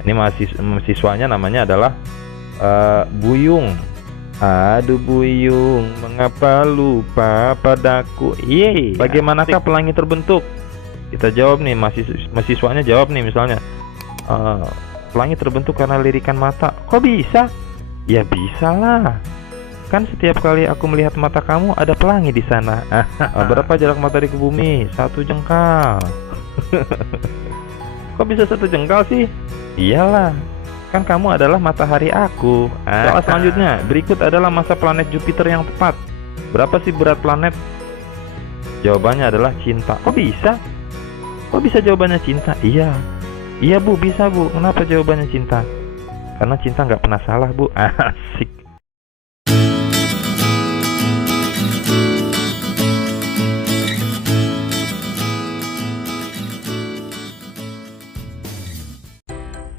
Ini mahasiswanya namanya adalah Buyung. Aduh Buyung, mengapa lupa padaku? Yeay, bagaimanakah pelangi terbentuk? Kita jawab nih, mahasiswanya jawab nih misalnya, pelangi terbentuk karena lirikan mata. Kok bisa? Ya bisa lah, kan setiap kali aku melihat mata kamu ada pelangi di sana. Berapa jarak matahari ke bumi? 1 jengkal. Kok bisa 1 jengkal sih? Iyalah, kan kamu adalah matahari aku. Soal selanjutnya, berikut adalah masa planet Jupiter yang tepat. Berapa sih berat planet? Jawabannya adalah cinta. Kok bisa? Kok bisa jawabannya cinta? Iya Bu, bisa Bu. Kenapa jawabannya cinta? Karena cinta nggak pernah salah Bu. Asik.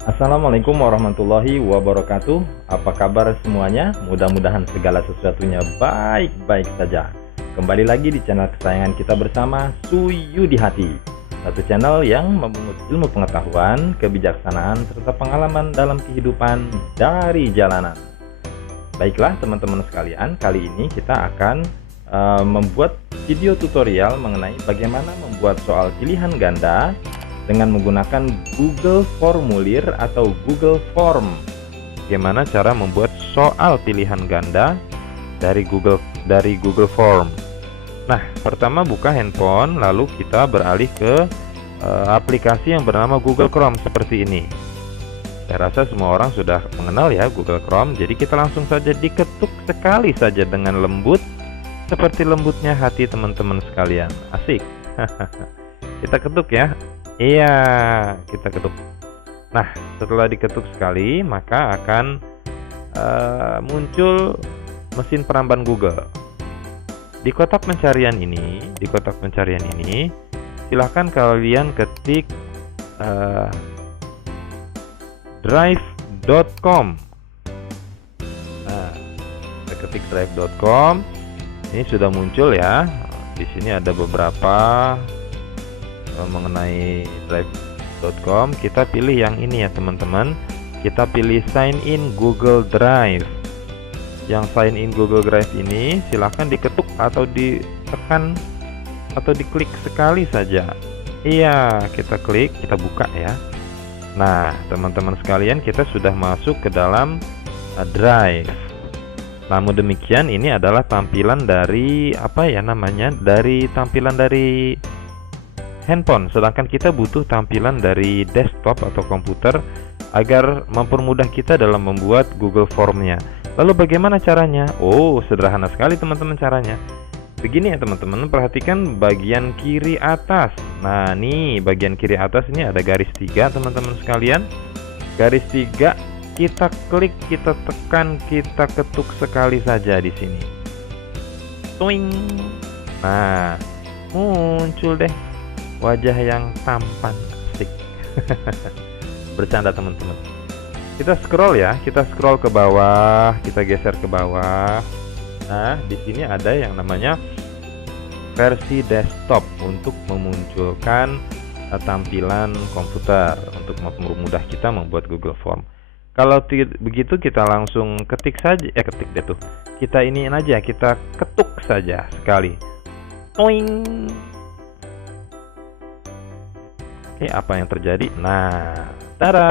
Assalamualaikum warahmatullahi wabarakatuh. Apa kabar semuanya? Mudah-mudahan segala sesuatunya baik-baik saja. Kembali lagi di channel kesayangan kita bersama, Suyu di Hati. Satu channel yang memungut ilmu pengetahuan, kebijaksanaan, serta pengalaman dalam kehidupan dari jalanan. Baiklah teman-teman sekalian, kali ini kita akan membuat video tutorial mengenai bagaimana membuat soal pilihan ganda dengan menggunakan Google Formulir atau Google Form. Bagaimana cara membuat soal pilihan ganda dari Google Form. Nah, pertama buka handphone, lalu kita beralih ke aplikasi yang bernama Google Chrome seperti ini. Saya rasa semua orang sudah mengenal ya Google Chrome, jadi kita langsung saja diketuk sekali saja dengan lembut, seperti lembutnya hati teman-teman sekalian. Asik. Kita ketuk ya. Iya, kita ketuk. Nah, setelah diketuk sekali, maka akan muncul mesin peramban Google. Di kotak pencarian ini, silahkan kalian ketik drive.com. Nah, kita ketik drive.com. Ini sudah muncul ya. Di sini ada beberapa mengenai drive.com. Kita pilih yang ini ya teman-teman. Kita pilih sign in Google Drive. Yang sign in Google Drive ini silahkan diketuk atau ditekan atau diklik sekali saja. Iya, kita klik, kita buka ya. Nah teman-teman sekalian, kita sudah masuk ke dalam Drive. Namun demikian, ini adalah tampilan dari tampilan dari handphone, sedangkan kita butuh tampilan dari desktop atau komputer agar mempermudah kita dalam membuat Google Form-nya. Lalu bagaimana caranya? Oh, sederhana sekali teman-teman caranya. Begini ya teman-teman, perhatikan bagian kiri atas. Nah, nih bagian kiri atas ini ada garis 3 teman-teman sekalian. Garis 3 kita klik, kita tekan, kita ketuk sekali saja di sini. Toing. Nah, muncul deh wajah yang tampan, asik. Bercanda teman-teman. Kita scroll ya, kita scroll ke bawah, kita geser ke bawah. Nah, di sini ada yang namanya versi desktop untuk memunculkan tampilan komputer untuk mempermudah kita membuat Google Form. Kalau begitu kita langsung ketik saja, ketik deh tuh. Kita iniin aja, kita ketuk saja sekali. Toing. Apa yang terjadi? Nah, tada,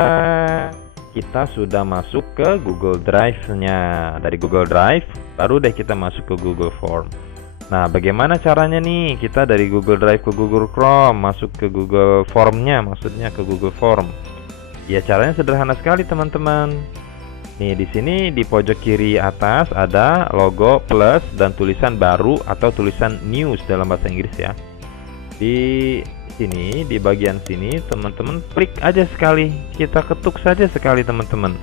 kita sudah masuk ke Google Drive-nya. Dari Google Drive baru deh kita masuk ke Google Form. Nah, bagaimana caranya nih? Kita dari Google Drive ke Google Chrome, masuk ke Google Form-nya, maksudnya ke Google Form. Ya, caranya sederhana sekali teman-teman. Nih, di sini di pojok kiri atas ada logo plus dan tulisan baru atau tulisan news dalam bahasa Inggris ya. Di sini, di bagian sini teman-teman klik aja sekali, kita ketuk saja sekali teman-teman.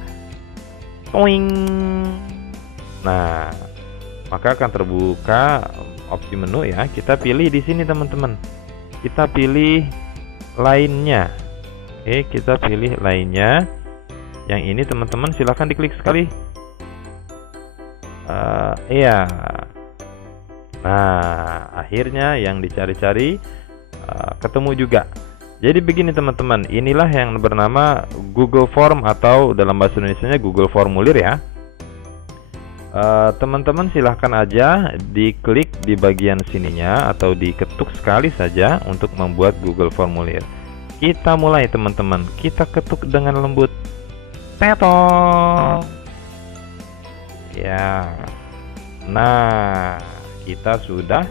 Toing. Nah, maka akan terbuka opsi menu ya. Kita pilih di sini teman-teman. Kita pilih lainnya. Oke, kita pilih lainnya. Yang ini teman-teman silahkan diklik sekali. Iya. Nah, akhirnya yang dicari-cari ketemu juga. Jadi begini teman-teman, inilah yang bernama Google Form atau dalam bahasa Indonesianya Google Formulir ya. Teman-teman silahkan aja diklik di bagian sininya atau diketuk sekali saja untuk membuat Google Formulir. Kita mulai teman-teman, kita ketuk dengan lembut. Tetong. Ya. Nah, kita sudah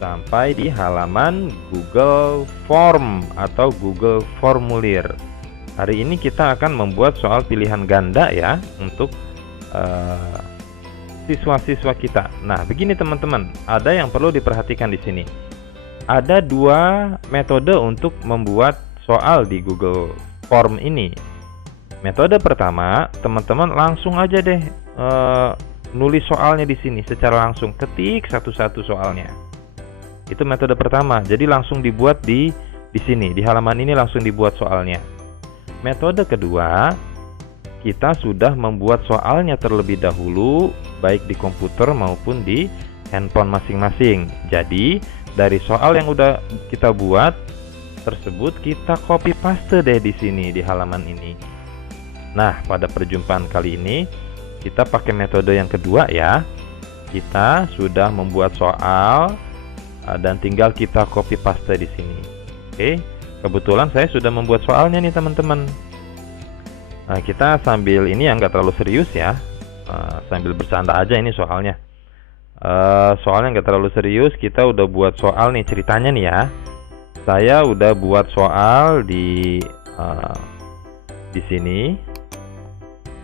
sampai di halaman Google Form atau Google Formulir. Hari ini kita akan membuat soal pilihan ganda ya untuk siswa-siswa kita. Nah, begini teman-teman, ada yang perlu diperhatikan di sini. Ada dua metode untuk membuat soal di Google Form ini. Metode pertama, teman-teman langsung aja deh nulis soalnya di sini secara langsung, ketik satu-satu soalnya. Itu metode pertama. Jadi langsung dibuat di sini, di halaman ini langsung dibuat soalnya. Metode kedua, kita sudah membuat soalnya terlebih dahulu baik di komputer maupun di handphone masing-masing. Jadi, dari soal yang udah kita buat tersebut kita copy paste deh di sini di halaman ini. Nah, pada perjumpaan kali ini kita pakai metode yang kedua ya. Kita sudah membuat soal dan tinggal kita copy paste di sini. Oke, kebetulan saya sudah membuat soalnya nih teman-teman. Nah, kita sambil ini yang nggak terlalu serius ya, sambil bercanda aja ini soalnya. Soalnya nggak terlalu serius, kita udah buat soal nih ceritanya nih ya. Saya udah buat soal di sini.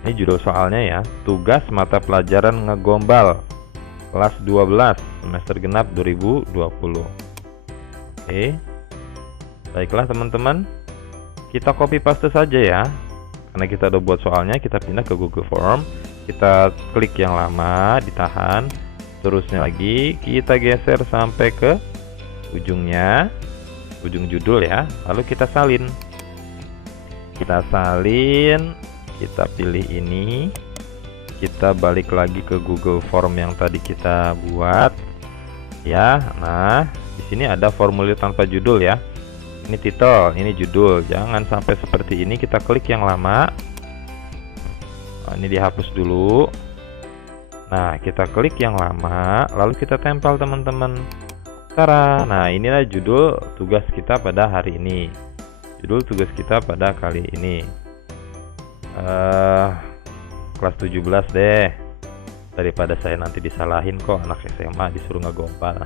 Ini judul soalnya ya, tugas mata pelajaran ngegombal kelas 12 semester genap 2020. Oke. Baiklah teman-teman, kita copy paste saja ya. Karena kita udah buat soalnya, kita pindah ke Google Form. Kita klik yang lama, ditahan. Terusnya lagi, kita geser sampai ke ujungnya, ujung judul ya. Lalu kita salin. Kita salin, kita pilih ini. Kita balik lagi ke Google Form yang tadi kita buat. Ya, nah, di sini ada formulir tanpa judul ya. Ini title, ini judul. Jangan sampai seperti ini. Kita klik yang lama. Nah, ini dihapus dulu. Nah, kita klik yang lama, lalu kita tempel teman-teman. Tara. Nah, inilah judul tugas kita pada hari ini. Judul tugas kita pada kali ini. Kelas 17 deh. Daripada saya nanti disalahin kok anak SMA disuruh ngegombal.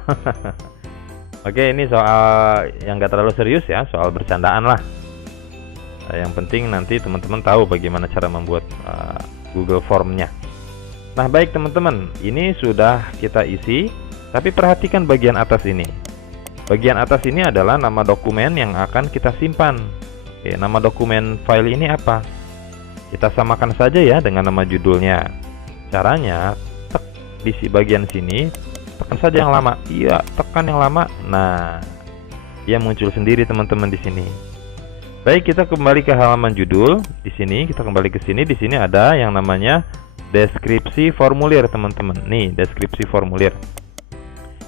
Oke, ini soal yang gak terlalu serius ya, soal bercandaan lah. Yang penting nanti teman-teman tahu bagaimana cara membuat Google Formnya. Nah, baik teman-teman, ini sudah kita isi, tapi perhatikan bagian atas ini. Bagian atas ini adalah nama dokumen yang akan kita simpan. Oke, nama dokumen file ini apa? Kita samakan saja ya dengan nama judulnya. Caranya, di bagian sini, tekan saja yang lama. Iya, tekan yang lama. Nah, dia muncul sendiri teman-teman di sini. Baik, kita kembali ke halaman judul. Di sini kita kembali ke sini. Di sini ada yang namanya deskripsi formulir teman-teman. Nih, deskripsi formulir.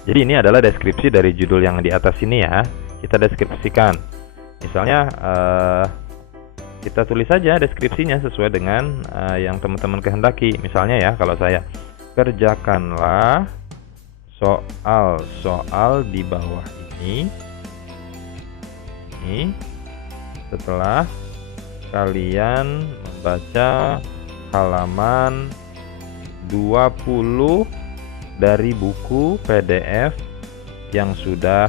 Jadi ini adalah deskripsi dari judul yang di atas ini ya. Kita deskripsikan. Misalnya kita tulis saja deskripsinya sesuai dengan yang teman-teman kehendaki. Misalnya ya, kalau saya, kerjakanlah soal-soal di bawah ini. Setelah kalian membaca halaman 20 dari buku PDF yang sudah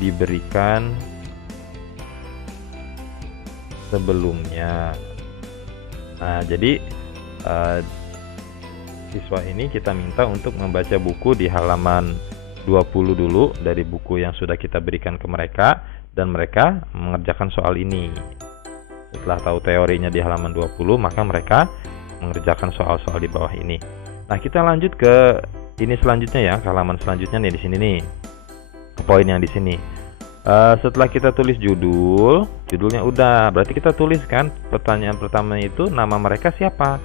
diberikan sebelumnya. Nah, jadi siswa ini kita minta untuk membaca buku di halaman 20 dulu dari buku yang sudah kita berikan ke mereka, dan mereka mengerjakan soal ini. Setelah tahu teorinya di halaman 20, maka mereka mengerjakan soal-soal di bawah ini. Nah, kita lanjut ke ini selanjutnya ya, ke halaman selanjutnya nih di sini nih. Ke poin yang di sini. Setelah kita tulis judulnya udah, berarti kita tuliskan pertanyaan pertama itu nama mereka siapa?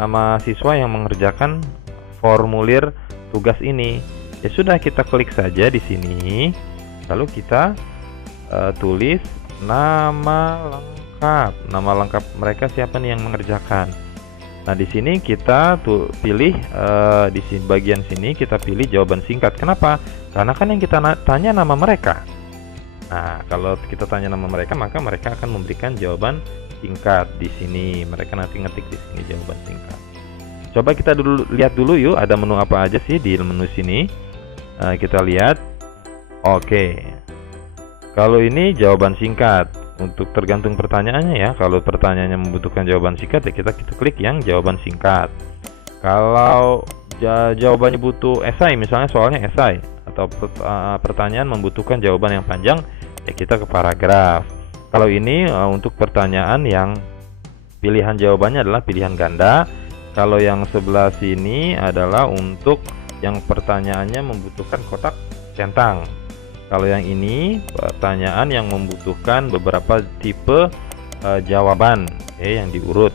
Nama siswa yang mengerjakan formulir tugas ini. Ya sudah, kita klik saja di sini. Lalu kita tulis nama lengkap. Nama lengkap mereka siapa nih yang mengerjakan. Nah, di sini kita pilih di sini bagian sini kita pilih jawaban singkat. Kenapa? Karena kan yang kita tanya nama mereka. Nah, kalau kita tanya nama mereka, maka mereka akan memberikan jawaban singkat di sini. Mereka nanti ngetik di sini jawaban singkat. Coba kita lihat dulu yuk, ada menu apa aja sih di menu sini. Kita lihat. Oke. Kalau ini jawaban singkat. Untuk tergantung pertanyaannya ya. Kalau pertanyaannya membutuhkan jawaban singkat ya kita klik yang jawaban singkat. Kalau jawabannya butuh esai, misalnya soalnya esai atau pertanyaan membutuhkan jawaban yang panjang, ya kita ke paragraf. Kalau ini untuk pertanyaan yang pilihan jawabannya adalah pilihan ganda. Kalau yang sebelah sini adalah untuk yang pertanyaannya membutuhkan kotak centang. Kalau yang ini pertanyaan yang membutuhkan beberapa tipe jawaban yang diurut.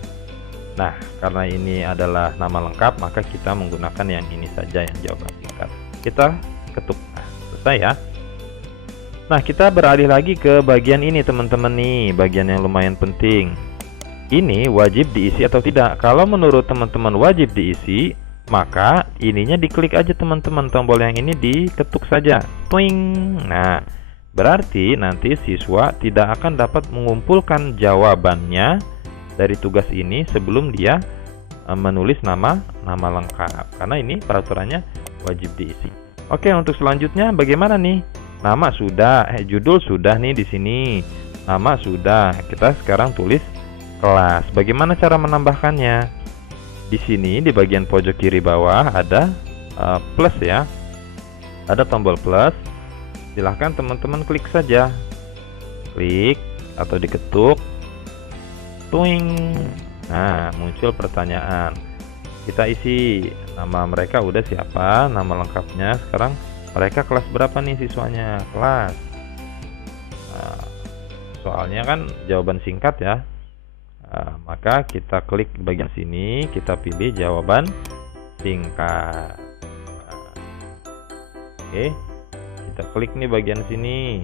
Nah, karena ini adalah nama lengkap, maka kita menggunakan yang ini saja, yang jawaban singkat. Kita ketuk. Nah, selesai ya. Nah, kita beralih lagi ke bagian ini teman-teman nih, bagian yang lumayan penting. Ini wajib diisi atau tidak? Kalau menurut teman-teman wajib diisi, maka ininya diklik aja teman-teman, tombol yang ini diketuk saja. Twing. Nah, berarti nanti siswa tidak akan dapat mengumpulkan jawabannya dari tugas ini sebelum dia menulis nama lengkap, karena ini peraturannya wajib diisi. Oke, untuk selanjutnya bagaimana nih? Nama sudah, judul sudah nih di sini. Nama sudah. Kita sekarang tulis kelas. Bagaimana cara menambahkannya? Di sini di bagian pojok kiri bawah ada plus ya. Ada tombol plus. Silahkan teman-teman klik saja. Klik atau diketuk. Tuing. Nah, muncul pertanyaan. Kita isi nama mereka udah siapa, nama lengkapnya. Sekarang mereka kelas berapa nih siswanya? Kelas. Nah, soalnya kan jawaban singkat ya. Maka kita klik bagian sini, kita pilih jawaban singkat. Oke, kita klik nih bagian sini.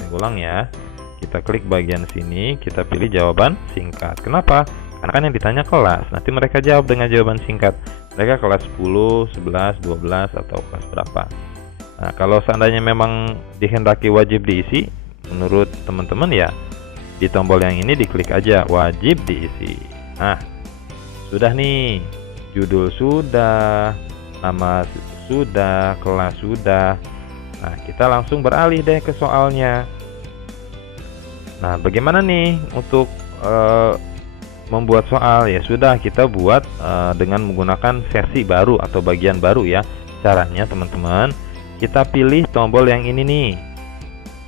Saya ulang ya. Kita klik bagian sini, kita pilih jawaban singkat. Kenapa? Karena kan yang ditanya kelas. Nanti mereka jawab dengan jawaban singkat. Mereka kelas 10, 11, 12 atau kelas berapa. Nah, kalau seandainya memang dikehendaki wajib diisi, menurut teman-teman ya di tombol yang ini diklik aja wajib diisi. Nah, sudah nih, judul sudah, nama sudah, kelas sudah. Nah, kita langsung beralih deh ke soalnya. Nah, bagaimana nih untuk membuat soal? Ya sudah, kita buat dengan menggunakan versi baru atau bagian baru ya. Caranya teman-teman, kita pilih tombol yang ini nih,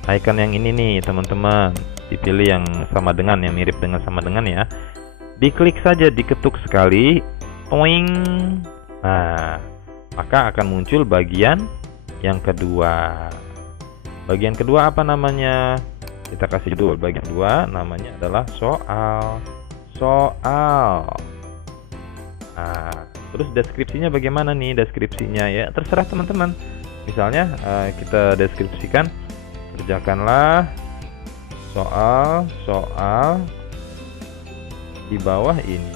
icon yang ini nih teman-teman. Dipilih yang sama dengan, yang mirip dengan sama dengan ya. Diklik saja, diketuk sekali. Toing. Nah, maka akan muncul bagian yang kedua. Bagian kedua apa namanya? Kita kasih judul. Bagian kedua namanya adalah soal. Soal. Nah, terus deskripsinya bagaimana nih deskripsinya ya? Terserah teman-teman. Misalnya kita deskripsikan, kerjakanlah soal di bawah ini.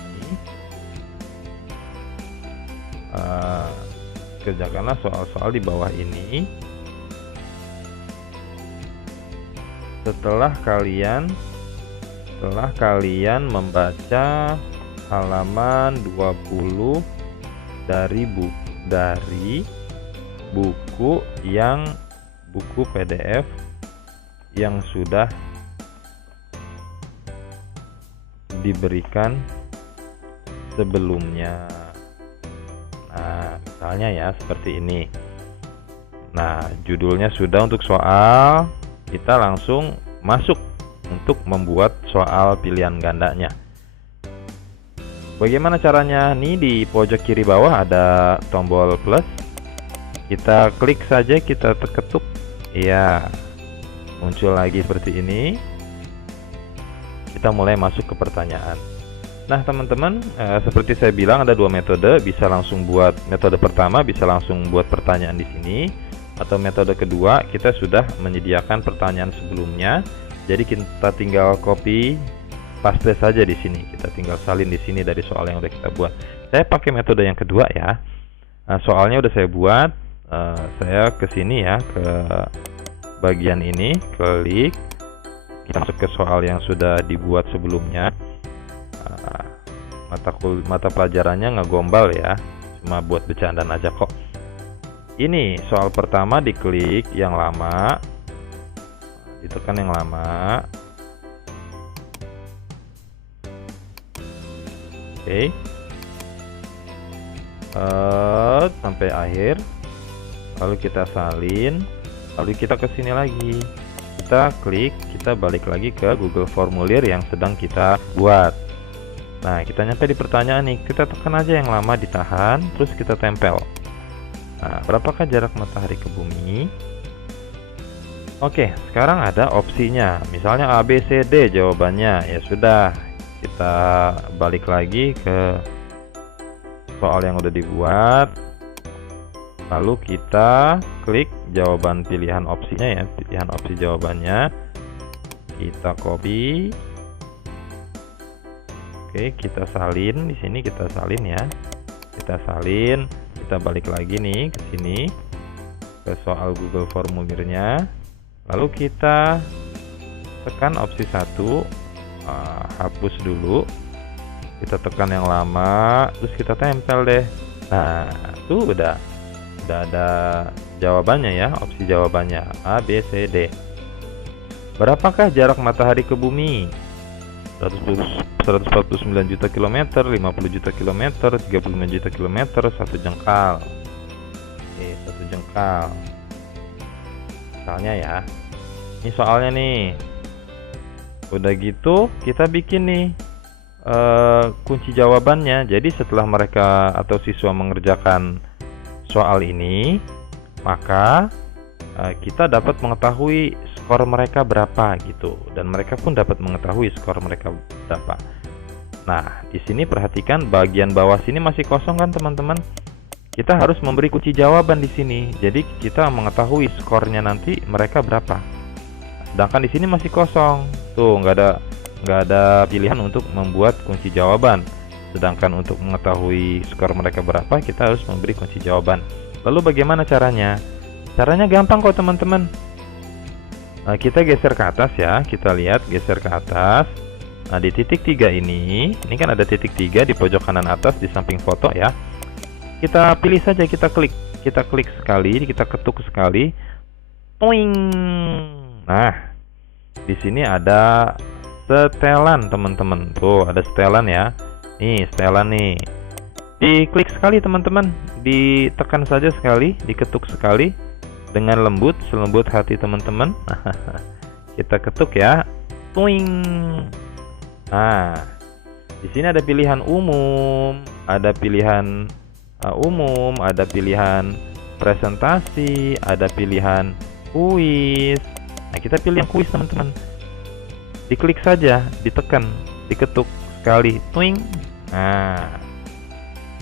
Kerjakanlah soal-soal di bawah ini setelah kalian membaca halaman 20 dari buku PDF yang sudah diberikan sebelumnya. Nah, misalnya ya seperti ini. Nah, judulnya sudah untuk soal, kita langsung masuk untuk membuat soal pilihan gandanya. Bagaimana caranya? Nih di pojok kiri bawah ada tombol plus. Kita klik saja, kita ketuk. Iya, muncul lagi seperti ini. Kita mulai masuk ke pertanyaan. Nah teman-teman, seperti saya bilang ada dua metode. Bisa langsung buat metode pertama, bisa langsung buat pertanyaan di sini. atau metode kedua, kita sudah menyediakan pertanyaan sebelumnya. Jadi kita tinggal copy paste saja di sini. Kita tinggal salin di sini dari soal yang udah kita buat. Saya pakai metode yang kedua ya. Nah, soalnya udah saya buat. Saya ke sini ya, ke bagian ini, klik. Kita masuk ke soal yang sudah dibuat sebelumnya. Mata pelajarannya ngegombal ya, cuma buat bercandaan aja kok. Ini soal pertama, diklik yang lama, ditekan yang lama. Oke. Sampai akhir, lalu kita salin, lalu kita ke sini lagi, kita klik, kita balik lagi ke Google Formulir yang sedang kita buat. Nah, kita nyampe di pertanyaan nih, kita tekan aja yang lama, ditahan, terus kita tempel. Nah, berapakah jarak matahari ke bumi? Oke, sekarang ada opsinya, misalnya A, B, C, D jawabannya. Ya sudah, kita balik lagi ke soal yang udah dibuat, lalu kita klik jawaban pilihan opsinya ya, pilihan opsi jawabannya, kita copy. Oke, kita salin di sini, kita salin ya, kita salin, kita balik lagi nih ke sini ke soal Google Formulirnya, lalu kita tekan opsi 1, hapus dulu, kita tekan yang lama, terus kita tempel deh. Nah, tuh udah ada jawabannya ya, opsi jawabannya A, B, C, D. Berapakah jarak matahari ke bumi? 149 juta kilometer, 50 juta kilometer, 35 juta kilometer, 1 jengkal. Oke, 1 jengkal. Misalnya ya, ini soalnya nih. Udah gitu, kita bikin nih kunci jawabannya. Jadi setelah mereka atau siswa mengerjakan soal ini, maka kita dapat mengetahui skor mereka berapa gitu, dan mereka pun dapat mengetahui skor mereka berapa. Nah, di sini perhatikan bagian bawah sini masih kosong kan teman-teman? Kita harus memberi kunci jawaban di sini. Jadi kita mengetahui skornya nanti mereka berapa. Sedangkan di sini masih kosong. Tuh, nggak ada pilihan untuk membuat kunci jawaban. Sedangkan untuk mengetahui skor mereka berapa, kita harus memberi kunci jawaban. Lalu bagaimana caranya? Caranya gampang kok teman-teman. Nah, kita geser ke atas ya, kita lihat geser ke atas. Nah, di titik 3 ini kan ada titik 3 di pojok kanan atas di samping foto ya. Kita pilih saja, kita klik sekali, kita ketuk sekali. Toing. Nah, di sini ada setelan teman-teman. Tuh, ada setelan ya. Nih, setelan nih. Diklik sekali teman-teman, ditekan saja sekali, diketuk sekali. Dengan lembut, selembut hati teman-teman. Kita ketuk ya. Tuing. Nah, di sini ada pilihan umum, ada pilihan umum, ada pilihan presentasi, ada pilihan kuis. Nah, kita pilih yang kuis teman-teman. Diklik saja, ditekan, diketuk sekali. Tuing. Nah,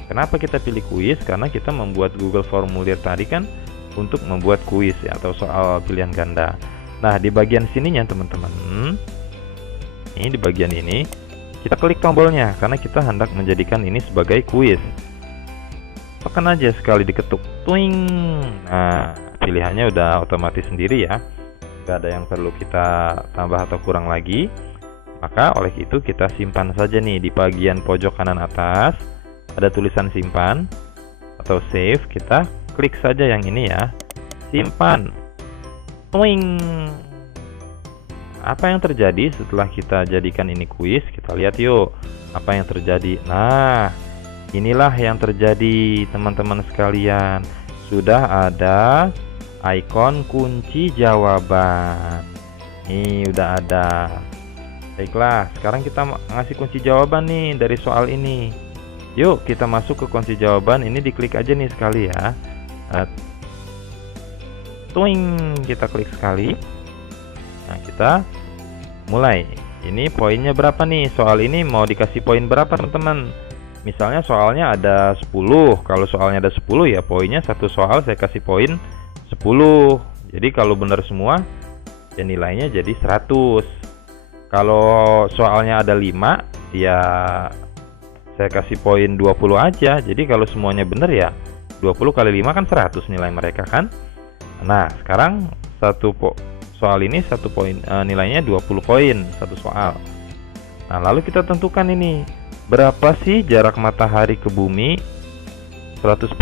kenapa kita pilih kuis? Karena kita membuat Google Formulir tadi kan untuk membuat kuis ya, atau soal pilihan ganda. Nah, di bagian sininya teman-teman, ini di bagian ini kita klik tombolnya karena kita hendak menjadikan ini sebagai kuis. Tekan aja sekali, diketuk. Tuing. Nah, pilihannya udah otomatis sendiri ya, nggak ada yang perlu kita tambah atau kurang lagi. Maka oleh itu kita simpan saja nih di bagian pojok kanan atas ada tulisan simpan atau save. Kita klik saja yang ini ya, simpan. Toing. Apa yang terjadi setelah kita jadikan ini kuis? Kita lihat yuk, apa yang terjadi. Nah, inilah yang terjadi teman-teman sekalian. Sudah ada ikon kunci jawaban. Ini udah ada. Baiklah, sekarang kita ngasih kunci jawaban nih dari soal ini. Yuk kita masuk ke kunci jawaban. Ini diklik aja nih sekali ya. Tuing, kita klik sekali. Nah, kita mulai. Ini poinnya berapa nih? Soal ini mau dikasih poin berapa teman-teman? Misalnya soalnya ada 10. Kalau soalnya ada 10 ya poinnya satu soal saya kasih poin 10. Jadi kalau benar semua ya nilainya jadi 100. Kalau soalnya ada 5 ya saya kasih poin 20 aja. Jadi kalau semuanya benar ya 20 kali 5 kan 100 nilai mereka kan. Nah sekarang soal ini nilainya 20 poin satu soal. Nah lalu kita tentukan ini, berapa sih jarak matahari ke bumi? 149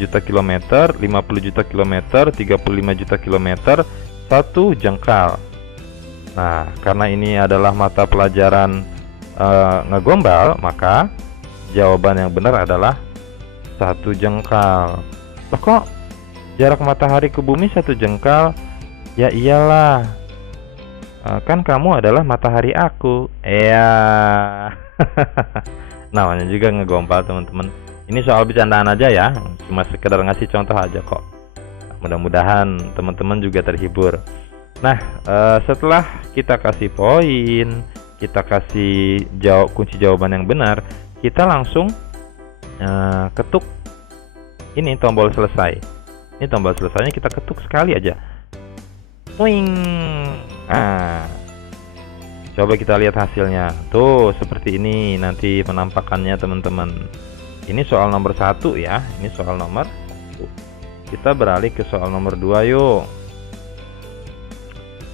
juta kilometer, 50 juta kilometer, 35 juta kilometer, 1 jengkal. Nah karena ini adalah mata pelajaran ngegombal, maka jawaban yang benar adalah 1 jengkal. Loh kok jarak matahari ke bumi 1 jengkal? Ya iyalah, kan kamu adalah matahari aku. Iya. Namanya juga ngegombal teman-teman. Ini soal bercandaan aja ya, cuma sekedar ngasih contoh aja kok. Mudah-mudahan teman-teman juga terhibur. Nah setelah kita kasih poin, kita kasih kunci jawaban yang benar, kita langsung ketuk ini tombol selesai. Ini tombol selesainya kita ketuk sekali aja. Swing. Nah, coba kita lihat hasilnya. Tuh seperti ini nanti penampakannya teman-teman. Ini soal nomor 1 ya. Ini soal nomor 1. Kita beralih ke soal nomor 2 yuk.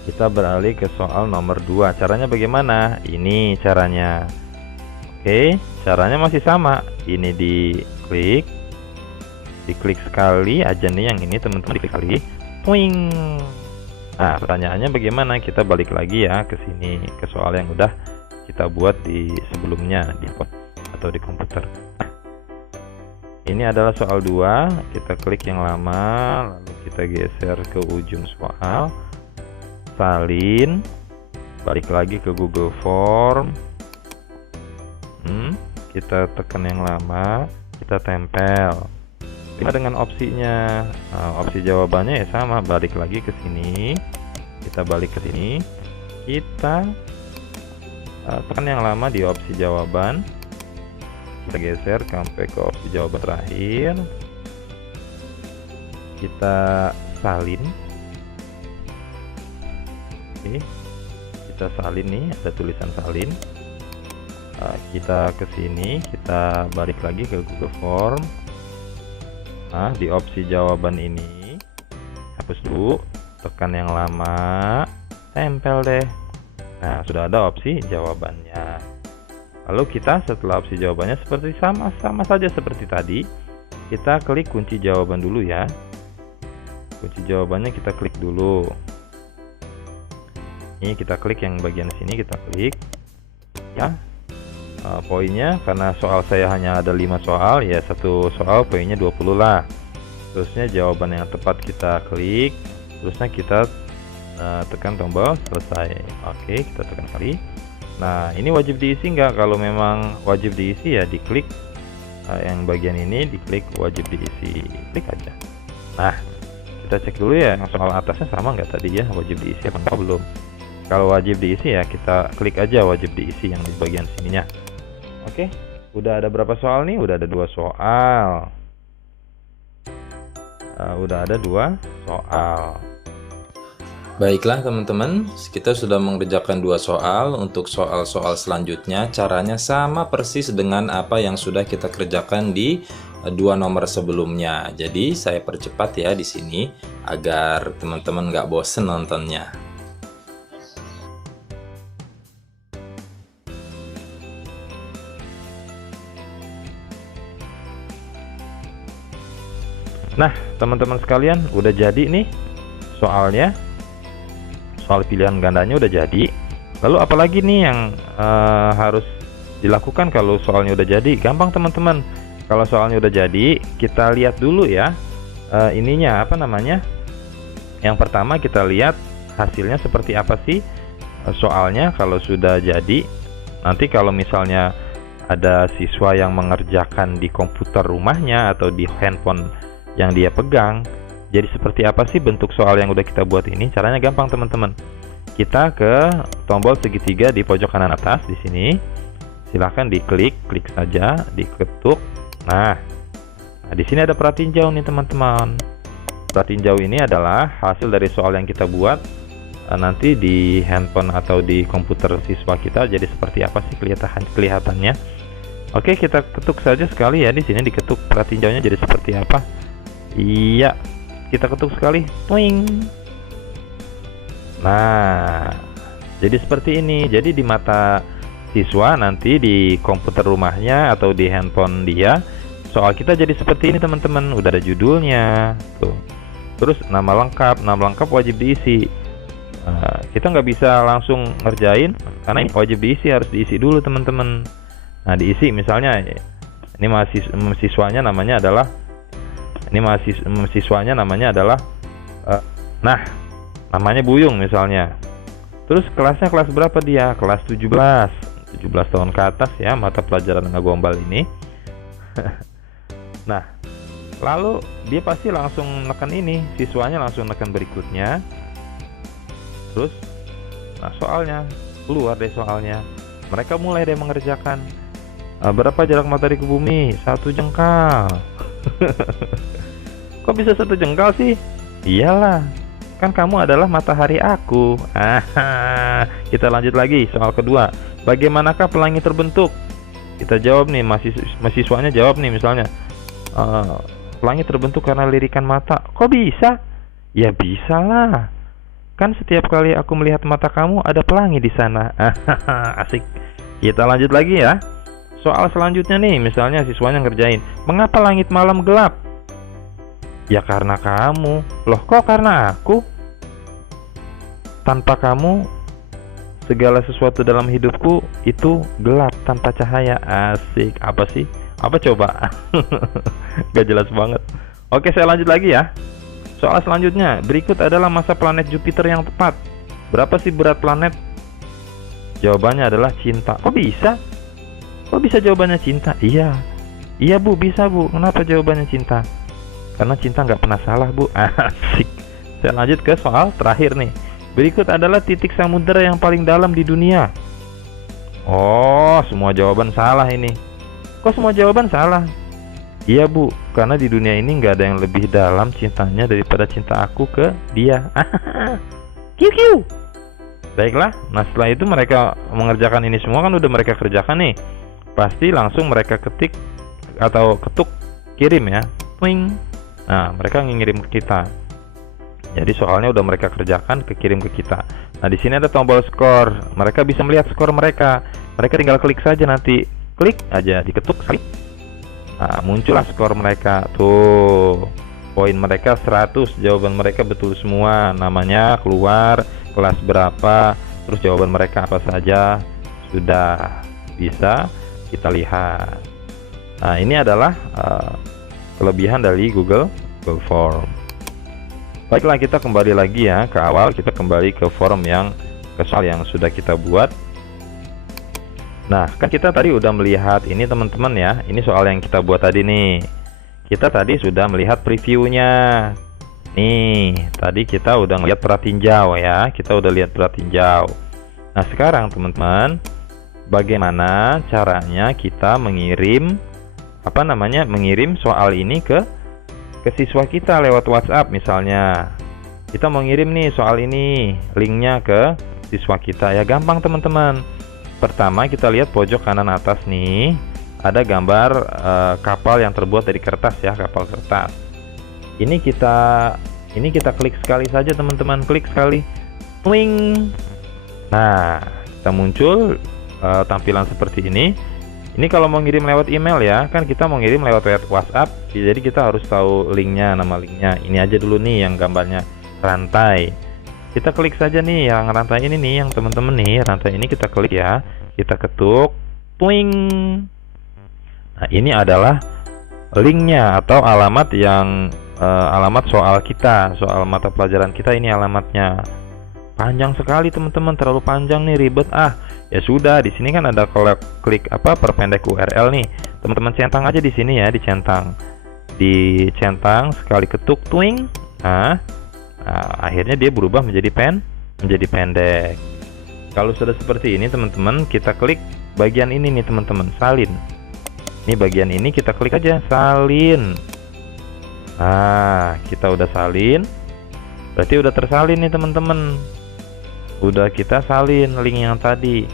Kita beralih ke soal nomor 2. Caranya bagaimana? Ini caranya. Oke, caranya masih sama. Ini diklik sekali aja nih yang ini teman-teman, diklik kali. Swing. Nah, pertanyaannya bagaimana? Kita balik lagi ya ke sini, ke soal yang udah kita buat di sebelumnya di atau di komputer. Ini adalah soal 2. Kita klik yang lama, lalu kita geser ke ujung soal, salin, balik lagi ke Google Form. Kita tekan yang lama, kita tempel. Dengan opsinya, opsi jawabannya ya sama, balik lagi ke sini, kita balik ke sini, kita tekan yang lama di opsi jawaban, kita geser sampai ke opsi jawaban terakhir, kita salin. Oke, kita salin nih, ada tulisan salin. Kita ke sini, kita balik lagi ke Google Form. Nah, di opsi jawaban ini hapus dulu, tekan yang lama, tempel deh. Nah, sudah ada opsi jawabannya. Lalu kita setelah opsi jawabannya seperti sama saja seperti tadi, kita klik kunci jawaban dulu ya. Kunci jawabannya kita klik dulu. Ini kita klik yang bagian sini, kita klik ya. Poinnya karena soal saya hanya ada 5 soal ya, satu soal poinnya 20 lah. Terusnya jawaban yang tepat kita klik, terusnya kita tekan tombol selesai. Oke, kita tekan kali. Nah ini wajib diisi nggak? Kalau memang wajib diisi ya diklik yang bagian ini, diklik wajib diisi, klik aja. Nah kita cek dulu ya yang soal atasnya sama nggak tadi ya, wajib diisi apa belum. Kalau wajib diisi ya kita klik aja wajib diisi yang di bagian sininya. Oke, udah ada berapa soal nih? Udah ada 2 soal. Udah ada 2 soal. Baiklah teman-teman, kita sudah mengerjakan 2 soal. Untuk soal-soal selanjutnya caranya sama persis dengan apa yang sudah kita kerjakan di 2 nomor sebelumnya. Jadi saya percepat ya di sini agar teman-teman nggak bosen nontonnya. Nah teman-teman sekalian, udah jadi nih soalnya. Soal pilihan gandanya udah jadi. Lalu apalagi nih yang harus dilakukan kalau soalnya udah jadi? Gampang teman-teman. Kalau soalnya udah jadi, kita lihat dulu ya ininya apa namanya. Yang pertama kita lihat hasilnya seperti apa sih soalnya kalau sudah jadi. Nanti kalau misalnya ada siswa yang mengerjakan di komputer rumahnya atau di handphone yang dia pegang, jadi seperti apa sih bentuk soal yang udah kita buat ini? Caranya gampang teman-teman. Kita ke tombol segitiga di pojok kanan atas di sini. Silahkan diklik, klik saja, diketuk. Nah di sini ada peratinjau nih teman-teman. Pratinjau ini adalah hasil dari soal yang kita buat. Nanti di handphone atau di komputer siswa kita jadi seperti apa sih kelihatannya. Oke, kita ketuk saja sekali ya, di sini diketuk pratinjaunya jadi seperti apa. Iya, kita ketuk sekali. Twing. Nah, jadi seperti ini. Jadi di mata siswa nanti di komputer rumahnya atau di handphone dia, soal kita jadi seperti ini teman-teman. Udah ada judulnya tuh. Terus nama lengkap wajib diisi. Kita nggak bisa langsung ngerjain karena ini wajib diisi, harus diisi dulu teman-teman. Nah, diisi misalnya ini mahasiswanya namanya adalah nah, namanya Buyung misalnya. Terus kelasnya kelas berapa dia? Kelas 17 tahun ke atas ya, mata pelajaran Gombal ini. Nah, lalu dia pasti langsung neken ini, siswanya langsung neken berikutnya. Terus, nah soalnya keluar deh soalnya. Mereka mulai deh mengerjakan. Berapa jarak matahari ke bumi? 1 jengkal. Kok bisa 1 jengkal sih? Iyalah, kan kamu adalah matahari aku. Kita lanjut lagi soal kedua. Bagaimanakah pelangi terbentuk? Kita jawab nih, mahasiswanya jawab nih misalnya. Pelangi terbentuk karena lirikan mata. Kok bisa? Ya bisa lah. Kan setiap kali aku melihat mata kamu ada pelangi di sana. Asik. Kita lanjut lagi ya. Soal selanjutnya nih, misalnya siswanya ngerjain. Mengapa langit malam gelap? Ya karena kamu. Loh, kok karena aku? Tanpa kamu, segala sesuatu dalam hidupku itu gelap tanpa cahaya. Asik. Apa sih? Apa coba? Gak jelas banget. Oke, saya lanjut lagi ya. Soal selanjutnya, berikut adalah masa planet Jupiter yang tepat. Berapa sih berat planet? Jawabannya adalah cinta. Kok bisa? Kok bisa jawabannya cinta? Iya Bu, bisa Bu. Kenapa jawabannya cinta? Karena cinta nggak pernah salah Bu. Asik. Saya lanjut ke soal terakhir nih. Berikut adalah titik samudera yang paling dalam di dunia. Oh, semua jawaban salah ini. Kok semua jawaban salah? Iya Bu, karena di dunia ini nggak ada yang lebih dalam cintanya daripada cinta aku ke dia. Kiu. Baiklah, nah setelah itu mereka mengerjakan ini semua, kan udah mereka kerjakan nih. Pasti langsung mereka ketik atau ketuk kirim ya. Twing. Nah, mereka ngirim ke kita. Jadi soalnya udah mereka kerjakan, kekirim ke kita. Nah, di sini ada tombol skor. Mereka bisa melihat skor mereka. Mereka tinggal klik saja nanti. Klik aja, diketuk sekali. Nah, muncullah skor mereka. Tuh, poin mereka 100. Jawaban mereka betul semua. Namanya keluar, kelas berapa, terus jawaban mereka apa saja. Sudah bisa kita lihat. Nah, ini adalah kelebihan dari Google Form. Baiklah, kita kembali lagi ya ke awal. Kita kembali ke form ke soal yang sudah kita buat. Nah, kan kita tadi udah melihat ini teman-teman ya. Ini soal yang kita buat tadi nih. Kita tadi sudah melihat previewnya. Nih, tadi kita udah ngeliat pratinjau ya. Kita udah lihat pratinjau. Nah, sekarang teman-teman, bagaimana caranya kita mengirim mengirim soal ini ke siswa kita lewat WhatsApp misalnya. Kita mau ngirim nih soal ini, linknya ke siswa kita. Ya gampang teman-teman. Pertama, kita lihat pojok kanan atas nih, ada gambar kapal yang terbuat dari kertas ya, kapal kertas. Ini kita klik sekali saja teman-teman, klik sekali. Twing. Nah, kita muncul tampilan seperti ini. Ini kalau mau ngirim lewat email ya, kan kita mau ngirim lewat WhatsApp, jadi kita harus tahu linknya, nama linknya. Ini aja dulu nih yang gambarnya rantai. Kita klik saja nih yang rantai ini nih, yang teman-teman nih, rantai ini kita klik ya, kita ketuk, twing. Nah, ini adalah linknya atau alamat alamat soal kita, soal mata pelajaran kita. Ini alamatnya. Panjang sekali teman-teman, terlalu panjang nih, ribet Ya sudah, di sini kan ada klik perpendek URL nih. Teman-teman centang aja di sini ya, dicentang sekali ketuk twing. Nah, akhirnya dia berubah menjadi pendek. Kalau sudah seperti ini teman-teman, kita klik bagian ini nih teman-teman, salin. Ini bagian ini kita klik aja, salin. Nah, kita udah salin. Berarti udah tersalin nih teman-teman. Udah kita salin link yang tadi.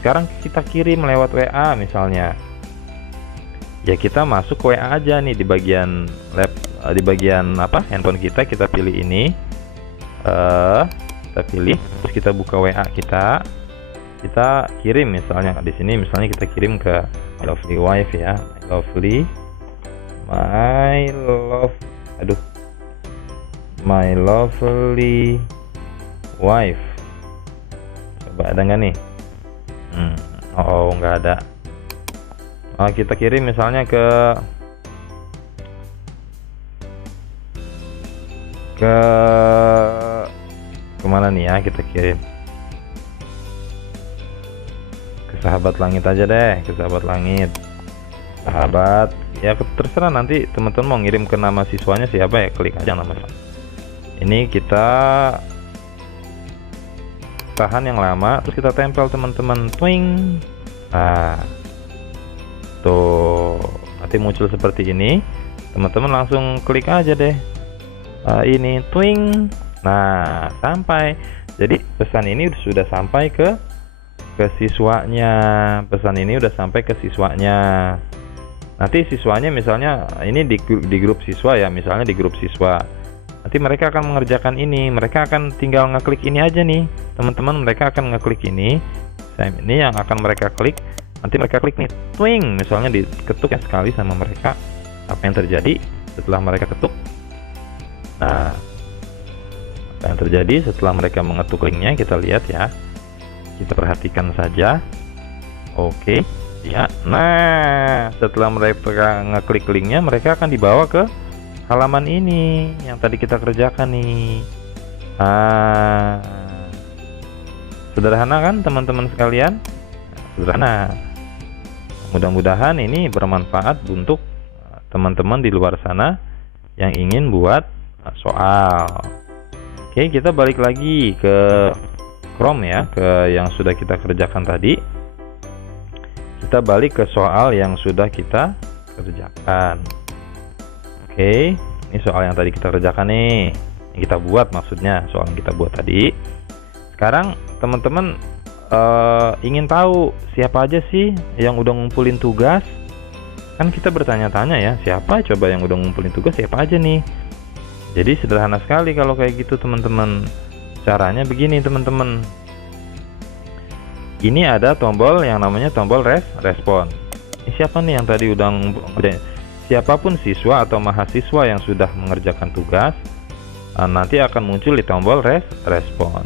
Sekarang kita kirim lewat WA misalnya. Ya kita masuk ke WA aja nih di bagian di bagian apa handphone kita pilih ini. Kita pilih, terus kita buka WA kita kirim misalnya di sini, misalnya kita kirim ke my lovely wife ya, my lovely wife. Coba ada nggak nih? Oh nggak ada. Kita kirim misalnya kemana nih ya, kita kirim ke sahabat langit aja deh, ke sahabat langit. Sahabat ya terserah, nanti teman-teman mau ngirim ke nama siswanya siapa ya, klik aja nama. Ini kita tahan yang lama, terus kita tempel teman-teman, twing. Nah tuh nanti muncul seperti ini, teman-teman langsung klik aja deh ini, twing. Nah sampai, jadi pesan ini sudah sampai ke siswanya. Pesan ini udah sampai ke siswanya. Nanti siswanya misalnya ini di grup siswa ya, misalnya di grup siswa, nanti mereka akan mengerjakan ini. Mereka akan tinggal ngeklik ini aja nih teman-teman, mereka akan ngeklik ini yang akan mereka klik. Nanti mereka klik nih, twing, misalnya diketuk ya sekali sama mereka. Apa yang terjadi setelah mereka ketuk? Nah, apa yang terjadi setelah mereka mengetuk linknya, kita lihat ya, kita perhatikan saja. Oke ya, nah setelah mereka ngeklik linknya, mereka akan dibawa ke halaman ini yang tadi kita kerjakan nih. Sederhana kan teman-teman sekalian? Sederhana. Mudah-mudahan ini bermanfaat untuk teman-teman di luar sana yang ingin buat soal. Oke, kita balik lagi ke Chrome ya, ke yang sudah kita kerjakan tadi. Kita balik ke soal yang sudah kita kerjakan. Oke, ini soal yang tadi kita kerjakan nih, yang kita buat, maksudnya soal yang kita buat tadi. Sekarang teman-teman ingin tahu siapa aja sih yang udah ngumpulin tugas. Kan kita bertanya-tanya ya, siapa coba yang udah ngumpulin tugas, siapa aja nih. Jadi sederhana sekali kalau kayak gitu teman-teman. Caranya begini teman-teman. Ini ada tombol yang namanya tombol respon. Ini siapa nih yang tadi udah ngumpulin? Siapapun siswa atau mahasiswa yang sudah mengerjakan tugas, nanti akan muncul di tombol respon.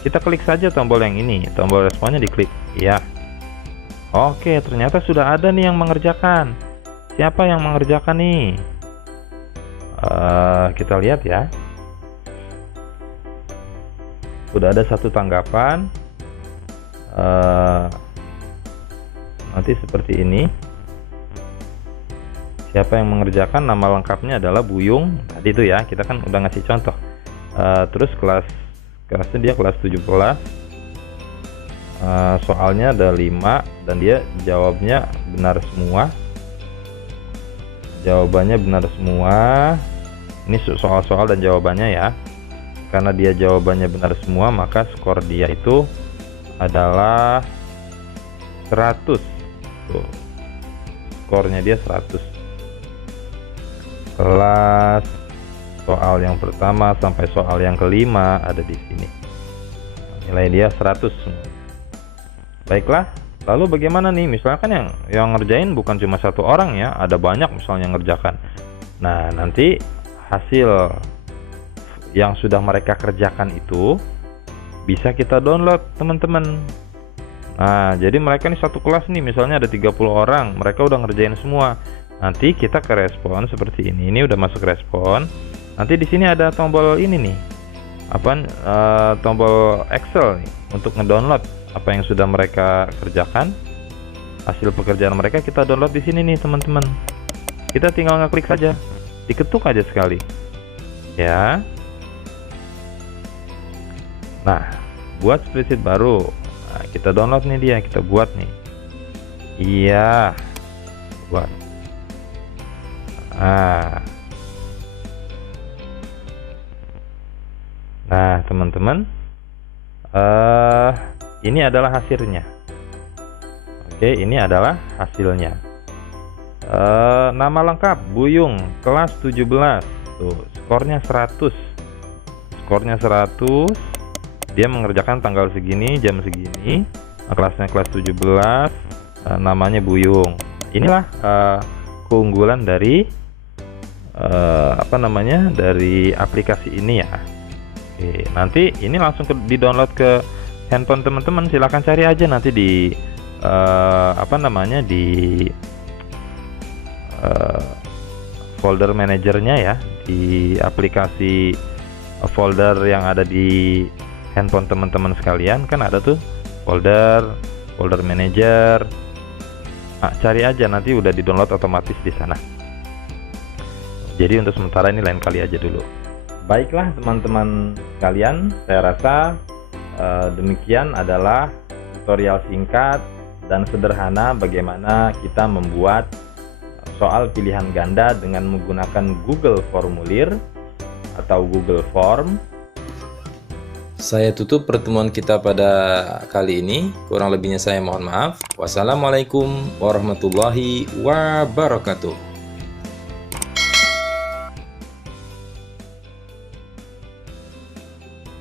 Kita klik saja tombol yang ini, tombol responnya diklik ya. Oke, ternyata sudah ada nih yang mengerjakan. Siapa yang mengerjakan nih? Kita lihat ya. Udah ada satu tanggapan. Nanti seperti ini. Siapa yang mengerjakan, nama lengkapnya adalah Buyung. Tadi itu ya, kita kan udah ngasih contoh. Terus kelasnya dia kelas 17. Soalnya ada 5 dan dia jawabnya benar semua. Jawabannya benar semua. Ini soal-soal dan jawabannya ya. Karena dia jawabannya benar semua, maka skor dia itu adalah 100. Tuh. Skornya dia 100. Kelas soal yang pertama sampai soal yang kelima ada di sini. Nilai dia 100. Baiklah, lalu bagaimana nih? Misalkan yang ngerjain bukan cuma satu orang ya, ada banyak misalnya yang ngerjakan. Nah, nanti hasil yang sudah mereka kerjakan itu bisa kita download teman-teman. Nah, jadi mereka nih satu kelas nih, misalnya ada 30 orang, mereka udah ngerjain semua. Nanti kita ke respon seperti ini. Ini udah masuk respon. Nanti di sini ada tombol ini nih. Tombol Excel nih untuk ngedownload apa yang sudah mereka kerjakan. Hasil pekerjaan mereka kita download di sini nih, teman-teman. Kita tinggal ngeklik saja. Diketuk aja sekali. Ya. Nah, buat spreadsheet baru. Nah, kita download nih dia, kita buat nih. Iya. Buat. Nah, Nah, teman-teman, ini adalah hasilnya. Oke, ini adalah hasilnya. Nama lengkap Buyung, kelas 17. Tuh, skornya 100. Skornya 100. Dia mengerjakan tanggal segini, jam segini. Kelasnya kelas 17. Namanya Buyung. Inilah keunggulan dari dari aplikasi ini ya. Oke, nanti ini langsung di-download ke handphone teman-teman. Silahkan cari aja nanti di di folder manajernya ya, di aplikasi folder yang ada di handphone teman-teman sekalian. Kan ada tuh folder manager. Nah, cari aja, nanti udah di-download otomatis di sana. Jadi untuk sementara ini lain kali aja dulu. Baiklah teman-teman sekalian, saya rasa demikian adalah tutorial singkat dan sederhana bagaimana kita membuat soal pilihan ganda dengan menggunakan Google Formulir atau Google Form. Saya tutup pertemuan kita pada kali ini. Kurang lebihnya saya mohon maaf. Wassalamualaikum warahmatullahi wabarakatuh.